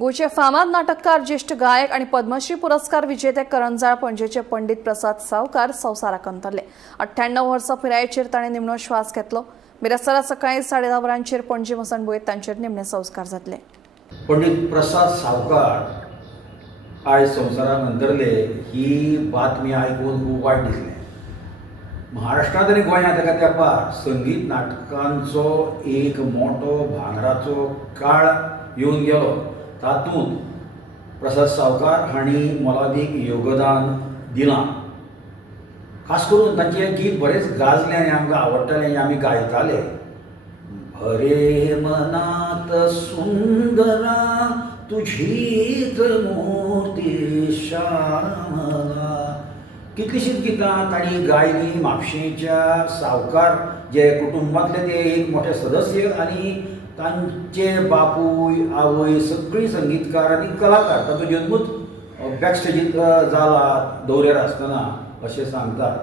गोंयचे फामाद नाटककार ज्येष्ठ गायक आणि पद्मश्री पुरस्कार विजेते करंजाळ पणजेचे पंडित प्रसाद सावकार संवसाराक अंतरले। 98 वर्सां पिरायेचेर ताणें निमणो श्वास घेतलो। बिरेस्तारा सकाळी 10:30 वरांचेर पणजी वसंतभुंयेंत तांचेर निमणे संस्कार जातले। पंडित प्रसाद सावकार आयज संवसाराक अंतरले ही बातमी आयकून खूब वायट दिसलें। महाराष्ट्रांत आनी गोंयांत एका तेंपार संगीत नाटकांचो एक मोठो भांगराचो काळ येवन गेलो। तातूंत प्रसाद सावकार हांणी मोलादीक योगदान दिलां। खास करून तांचें गीत बरेंच गाजलें आनी आमकां आवडटालें आनी आमी गायताले। भरे मनात सुंदरा तुझीच मूर्ती श्यामला, कितलींशींच गितां तांणी गायलीं। म्हापशेंच्या सावकार जे कुटुंबांतले ते एक मोठे सदस्य आनी तांचे बापूय आवय सगळीं संगीतकार आनी कलाकार ताचो जल्मूच बॅक स्टेजीर जाला दौऱ्यार आसतना अशें सांगतात।